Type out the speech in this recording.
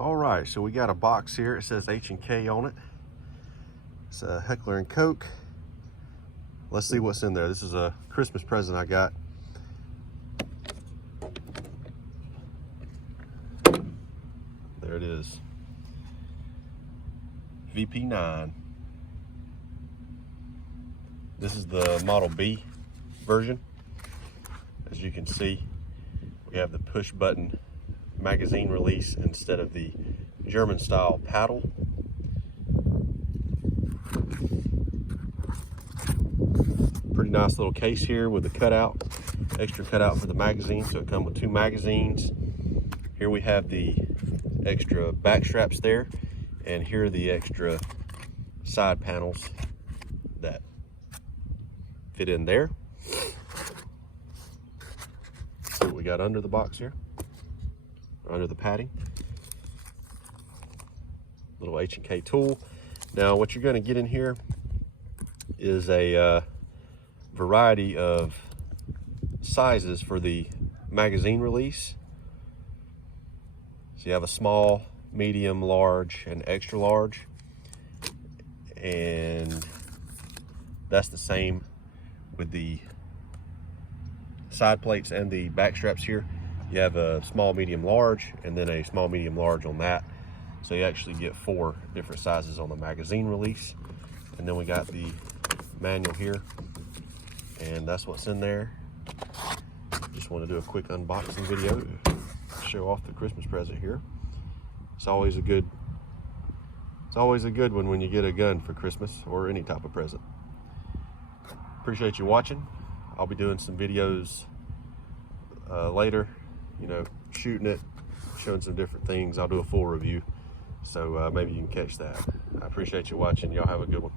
All right, so we got a box here. It says H&K on it. It's a Heckler and Koch. Let's see what's in there. This is a Christmas present I got. There it is. VP9. This is the Model B version. As you can see, we have the push button magazine release instead of the German style paddle. Pretty nice little case here with the cutout, extra cutout for the magazine, so it comes with 2 magazines. Here we have the extra back straps there, and here are the extra side panels that fit in there. See what we got under the box here, under the padding. Little H&K tool. Now what you're going to get in here is a variety of sizes for the magazine release. So you have a small, medium, large, and extra large, and that's the same with the side plates and the back straps here. You have a small, medium, large, and then a small, medium, large on that. So you actually get 4 different sizes on the magazine release. And then we got the manual here, and that's what's in there. Just want to do a quick unboxing video to show off the Christmas present here. It's always a good one when you get a gun for Christmas or any type of present. Appreciate you watching. I'll be doing some videos later, you know, shooting it, showing some different things. I'll do a full review, so maybe you can catch that. I appreciate you watching. Y'all have a good one.